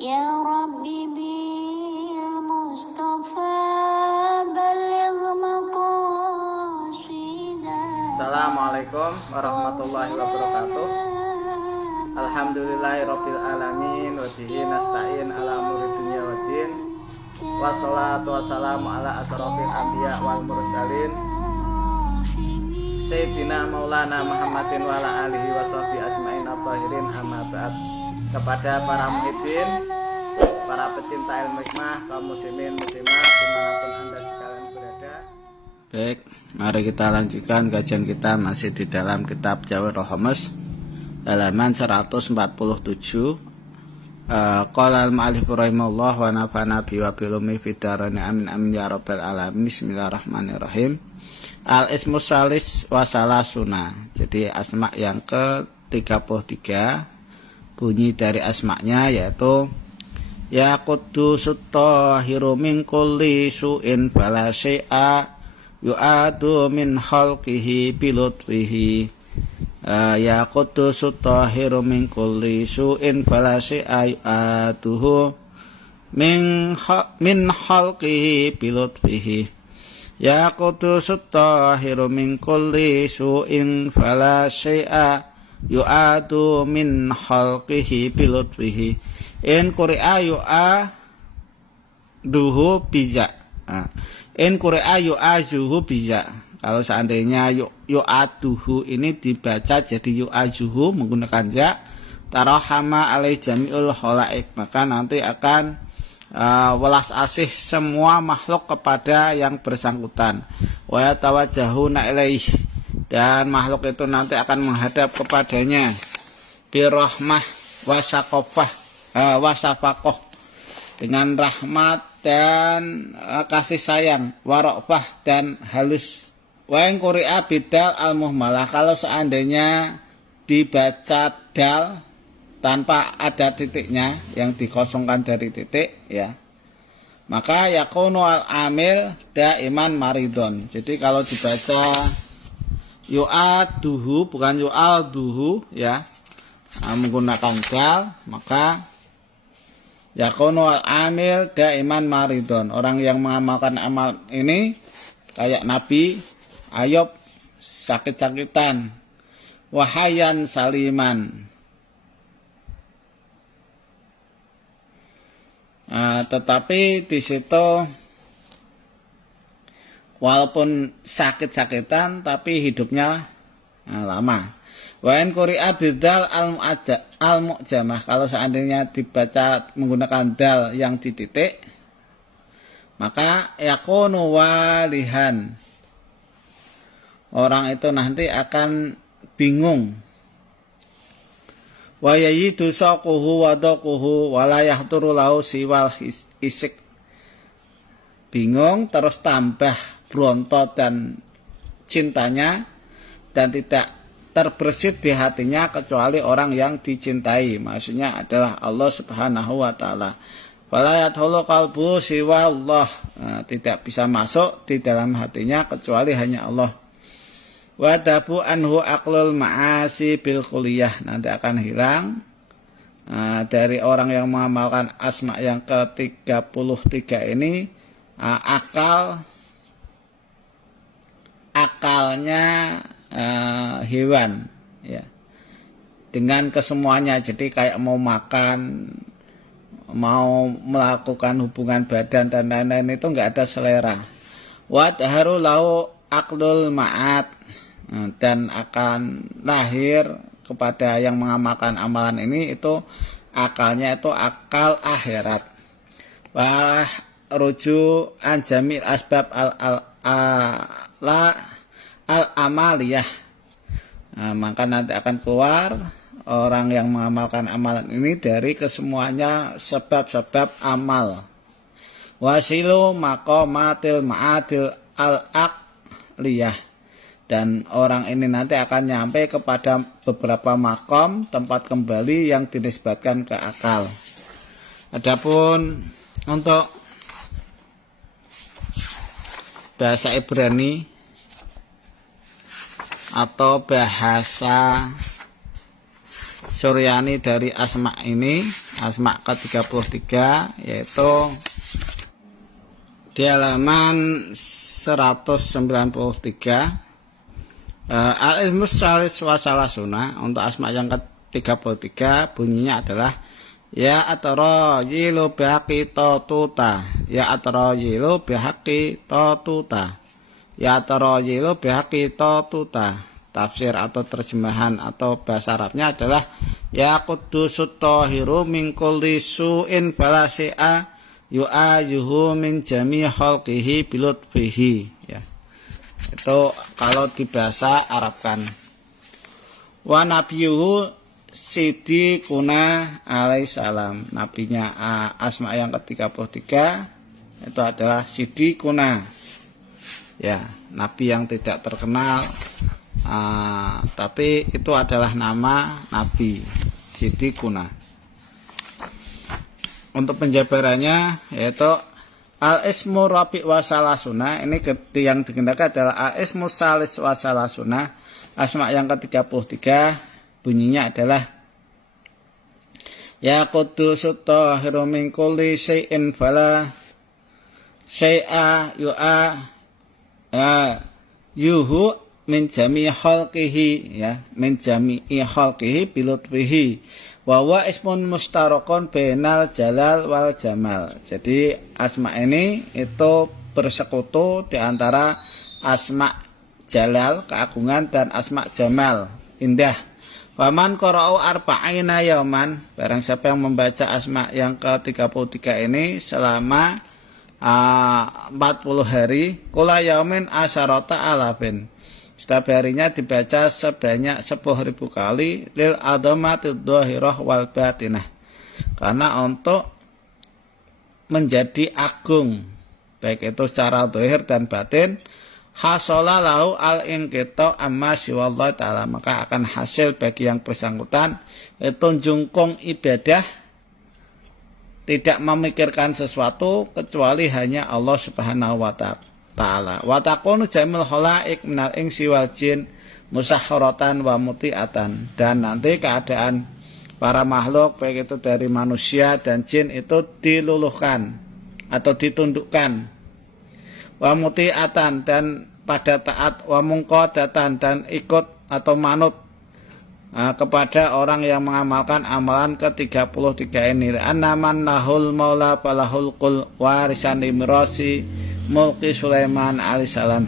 Ya Rabbi bil Mustafa baligh maqasidah. Assalamualaikum warahmatullahi wabarakatuh. Alhamdulillahirabbil alamin wa bihi nasta'in ala umuri dunya waddin. Wassalatu wassalamu ala asrofil anbiya wal mursalin Sayyidina Maulana Muhammadin wa ala alihi wa sahbihi ajmain at-tahirin, amma ba'd. Kepada para muhibbin, para pecinta ilmu hikmah, kaum muslimin muslimat dimanapun anda sekalian berada. Baik, mari kita lanjutkan kajian kita masih di dalam kitab Jawahirul Khamas halaman 147. Qala al-mu'allif rahimahullah wa nafa'ana bi wa bilumi fid dharain amin amin ya rabbal alamin. Bismillahirrahmanirrahim. Al-ismu salis wa salasuna. Jadi asma yang ke-33, bunyi dari asma'nya yaitu ya quddusut tahiru min kulli su'in fala syai'a yu'adu min khalqihi bilutfihi. Ya quddusut tahiru min kulli su'in fala syai'a yu'aduhu min khalqihi bilutfihi. Ya quddusut tahiru min kulli su'in fala syai'a yu'adu min khalqihi bilutfihi. In quri'a yu'aduhu bija. In quri'a yu'azuhu bija. Kalau seandainya yu'aduhu ini dibaca jadi yu'azuhu menggunakan ya, tarahama alai jami'ul khalaik, maka nanti akan welas asih semua makhluk kepada yang bersangkutan. Wa yatawajjahuna ilaih, dan makhluk itu nanti akan menghadap kepadanya birahmah wasafaqah, dengan rahmat dan kasih sayang, warafah dan halus. Wa in quri'a bidal al-muhmalah, kalau seandainya dibaca dal tanpa ada titiknya, yang dikosongkan dari titik ya, maka yakunu al-amil daiman maridon. Jadi kalau dibaca yu'aduhu bukan yu'aduhu ya, menggunakan dal, maka yakunu al-amil daiman maridon. Orang yang mengamalkan amal ini kayak Nabi Ayub, sakit-sakitan, wahayan saliman. Tetapi di situ walaupun sakit-sakitan tapi hidupnya lama. Wa in quri'a bidal al-mu'jamah, kalau seandainya dibaca menggunakan dal yang dititik, maka yakunu walihan, orang itu nanti akan bingung. Wa yayidu saquhu wa daquhu wa la yahturu lahu siwal isik, bingung terus tambah bronto dan cintanya, dan tidak terbersit di hatinya kecuali orang yang dicintai, maksudnya adalah Allah Subhanahu wa taala. Wala yadkhulu qalbu siwa Allah, tidak bisa masuk di dalam hatinya kecuali hanya Allah. Wadabu anhu aqlul ma'asi bil kulliyah, nanti akan hilang dari orang yang mengamalkan asma yang ke-33 ini akalnya hewan ya, dengan kesemuanya. Jadi kayak mau makan, mau melakukan hubungan badan dan lain-lain itu enggak ada selera. Wa taharu lahu aqlul ma'at, dan akan lahir kepada yang mengamalkan amalan ini itu akalnya itu akal akhirat. Wa ruju an jamil asbab al-amaliyah, maka nanti akan keluar orang yang mengamalkan amalan ini dari kesemuanya sebab-sebab amal. Wasilu maqamatil ma'adil al-aqliyah, dan orang ini nanti akan nyampe kepada beberapa makom, tempat kembali yang dinisbatkan ke akal. Adapun untuk bahasa Ibrani atau bahasa Suryani dari asma ini, asma ke-33, yaitu di halaman 193. Al-ismus salis wa salasuna, untuk asma yang ke-33 bunyinya adalah ya atrajilu bihaqi tatuta, ya atrajilu bihaqi tatuta, ya atrajilu bihaqi tatuta. Tafsir atau terjemahan atau bahasa Arabnya adalah ya qudusut tahiru min kulli su'in balasi'a yu'ayuhu min jami khalqihi bilutfihi, ya. Itu kalau di bahasa Arab kan. Wa nabiyuhu Siddiquna alaihissalam, nabinya asma yang ke-33 itu adalah Siddiquna, ya, nabi yang tidak terkenal, tapi itu adalah nama nabi, Siddiquna. Untuk penjabarannya yaitu al-ismu rabi' wa salasuna, ini yang digunakan adalah al-ismu salis wa salasuna, asma yang ke-33 bunyinya adalah ya qudusut tahiru min kulli syai'in fala syai'a yuhu min jami khalqihi, ya, min jami'i khalqihi bilutfihi wa huwa ismun mustarokon bainal jalal wal jamal. Jadi asma ini itu bersekutu di antara asma jalal, keagungan, dan asma jamal, indah. Waman qara'u arba'ina yauman, barang siapa yang membaca asma yang ke-33 ini selama 40 hari, kula yaumin asyarata alafin, setiap harinya dibaca sebanyak 10.000 kali, lil adhamatid dhahirah wal batinah, karena untuk menjadi agung baik itu secara zahir dan batin. Hasala lahu al-inqita amma siwallahi ta'ala, maka akan hasil bagi yang bersangkutan itu jungkung ibadah, tidak memikirkan sesuatu kecuali hanya Allah Subhanahu wa ta'ala. Wa takunu jamil khalaik minal insi wal jin musahharatan wa muti'atan, dan nanti keadaan para makhluk baik itu dari manusia dan jin itu diluluhkan atau ditundukkan, wa muti'atan, dan pada taat, wa munqadatan, dan ikut atau manut kepada orang yang mengamalkan amalan ke-33 ini. Annaman lahul maula falahul qul warisan imrosi mulki Sulaiman alaihissalam,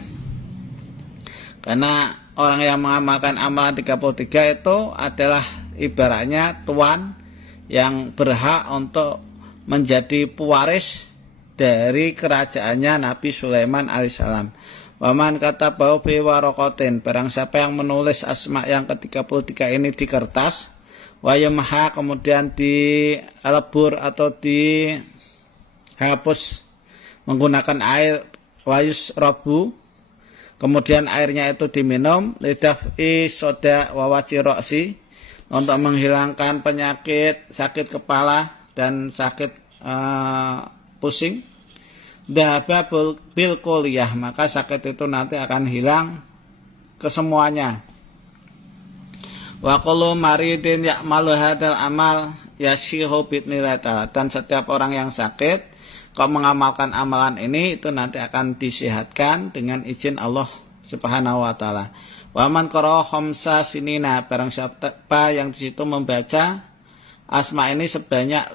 karena orang yang mengamalkan amalan 33 itu adalah ibaratnya tuan yang berhak untuk menjadi pewaris dari kerajaannya Nabi Sulaiman alaihissalam. Waman kata bau bi warokotin, barang siapa yang menulis asma yang ke-33 ini di kertas, wayamha, kemudian dilebur atau dihapus menggunakan air, wayus robu, kemudian airnya itu diminum, lidaf'i soda wawaci roksi, untuk menghilangkan penyakit sakit kepala dan sakit pusing. Dhahaba bil kulliyah, maka sakit itu nanti akan hilang kesemuanya. Wa kullu maridin ya'malu hadzal amal yashihu bi'idznillah ta'ala, dan setiap orang yang sakit kalau mengamalkan amalan ini itu nanti akan disehatkan dengan izin Allah Subhanahu wa taala. Wa man qara'a khamsa sinina, barang siapa yang di situ membaca asma ini sebanyak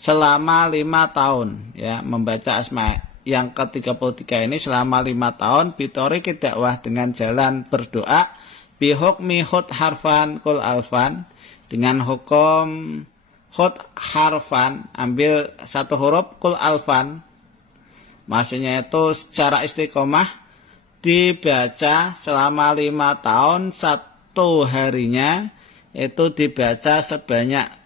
selama 5 tahun, ya, membaca asma yang ke-33 ini selama 5 tahun, bitoriki dakwah, dengan jalan berdoa, bihukmi khut harfan kul alfan, dengan hukum khut harfan, ambil satu huruf, kul alfan, maksudnya itu secara istiqomah dibaca selama 5 tahun, satu harinya itu dibaca sebanyak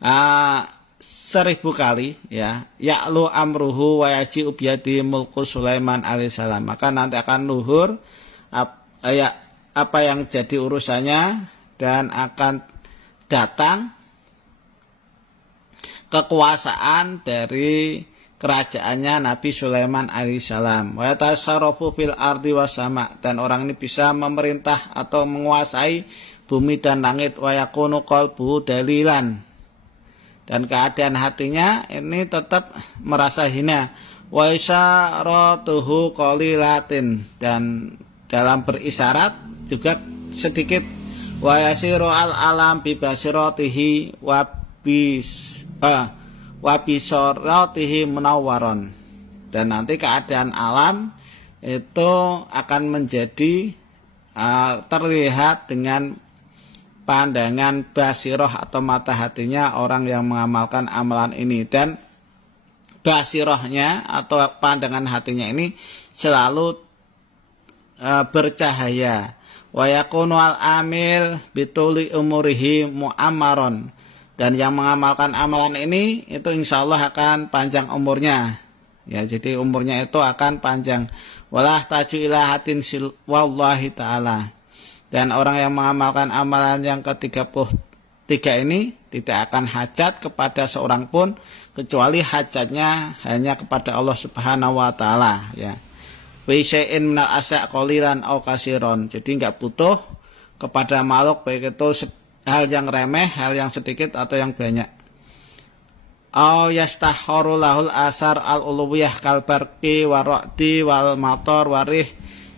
1000 kali, ya, ya'lu amruhu wa yaji ubiyadi mulku Sulaiman alaihissalam, maka nanti akan luhur apa yang jadi urusannya, dan akan datang kekuasaan dari kerajaannya Nabi Sulaiman alaihissalam. Wa yatasarrafu fil ardi wasama, dan orang ini bisa memerintah atau menguasai bumi dan langit. Wa yakunu qalbuhu dalilan, dan keadaan hatinya ini tetap merasa hina. Wa isyaratuhu qalilatin, dan dalam berisyarat juga sedikit. Wa yasiru al alam bi basiratihi wa bisoratihi munawwaron, dan nanti keadaan alam itu akan menjadi terlihat dengan pandangan basiroh atau mata hatinya orang yang mengamalkan amalan ini. Dan basirohnya atau pandangan hatinya ini selalu bercahaya. Wa yakunu al amil bituli umurihi mu'ammaron, dan yang mengamalkan amalan ini itu insya Allah akan panjang umurnya. Ya, jadi umurnya itu akan panjang. Walah taju ila hatin wallahi ta'ala. Dan orang yang mengamalkan amalan yang ke-33 ini tidak akan hajat kepada seorang pun, kecuali hajatnya hanya kepada Allah Subhanahu wa taala, ya. Wa syai'in minal asa qalilan aw kasiron. Jadi enggak butuh kepada makhluk, baik itu hal yang remeh, hal yang sedikit atau yang banyak. Aw yastahharu lahul asar al-uluwiyah kal barqi wa ra'di wal matar warih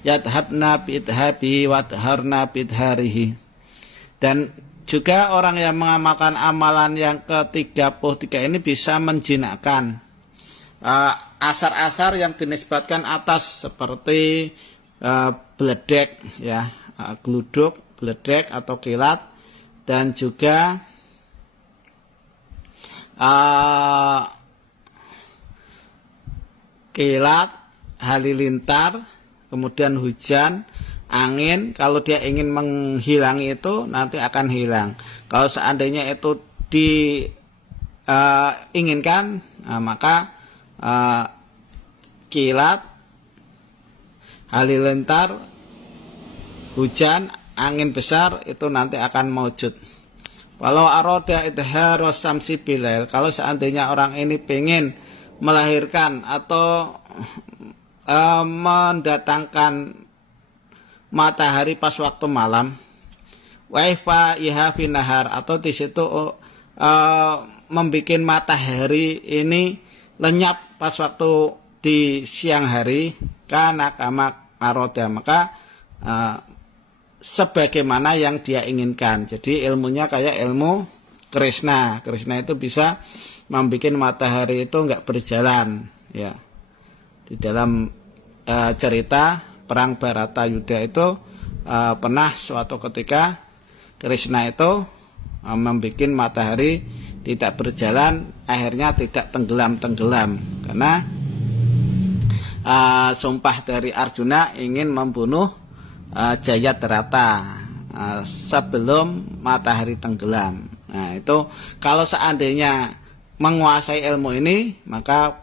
yadhabna bidhabi wa dharna bidharihi. Dan juga orang yang mengamalkan amalan yang ke-33 ini bisa menjinakkan asar-asar yang dinisbatkan atas, seperti beledek, ya, gluduk, beledek atau kilat, dan juga kilat, halilintar, kemudian hujan, angin. Kalau dia ingin menghilangi itu nanti akan hilang. Kalau seandainya itu diinginkan, maka kilat, halilintar, hujan, angin besar itu nanti akan maujud. Walau aroda idharos samsi bilail, kalau seandainya orang ini pengen melahirkan atau mendatangkan matahari pas waktu malam, waifa iha finahar, atau di situ membikin matahari ini lenyap pas waktu di siang hari, kana kama aroda, maka sebagaimana yang dia inginkan. Jadi ilmunya kayak ilmu Krishna. Krishna itu bisa membuat matahari itu enggak berjalan, ya. Di dalam cerita perang Bharatayuddha itu pernah suatu ketika Krishna itu membuat matahari tidak berjalan, akhirnya tidak tenggelam karena sumpah dari Arjuna ingin membunuh Jayadrata sebelum matahari tenggelam. Nah, itu kalau seandainya menguasai ilmu ini, maka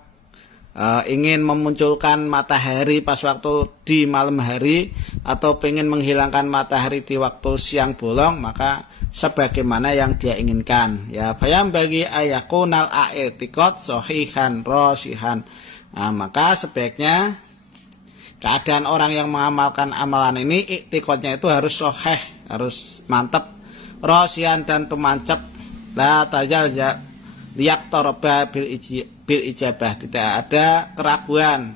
ingin memunculkan matahari pas waktu di malam hari, atau ingin menghilangkan matahari di waktu siang bolong, maka sebagaimana yang dia inginkan, ya. Bayam bagi ayakunal aetikot sohihan rosihan. Nah, maka sebaiknya keadaan orang yang mengamalkan amalan ini, iktikotnya itu harus soheh, harus mantap, rosihan dan pemancap, la tajal ya liyak toroba bil ijabah, tidak ada keraguan.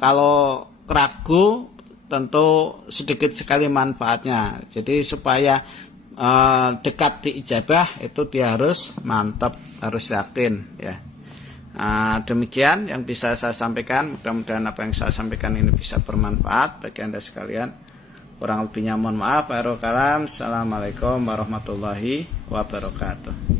Kalau ragu tentu sedikit sekali manfaatnya. Jadi supaya dekat di ijabah itu dia harus mantap, harus yakin, ya. Demikian yang bisa saya sampaikan. Mudah-mudahan apa yang saya sampaikan ini bisa bermanfaat bagi Anda sekalian. Kurang lebihnya mohon maaf. Assalamualaikum warahmatullahi wabarakatuh.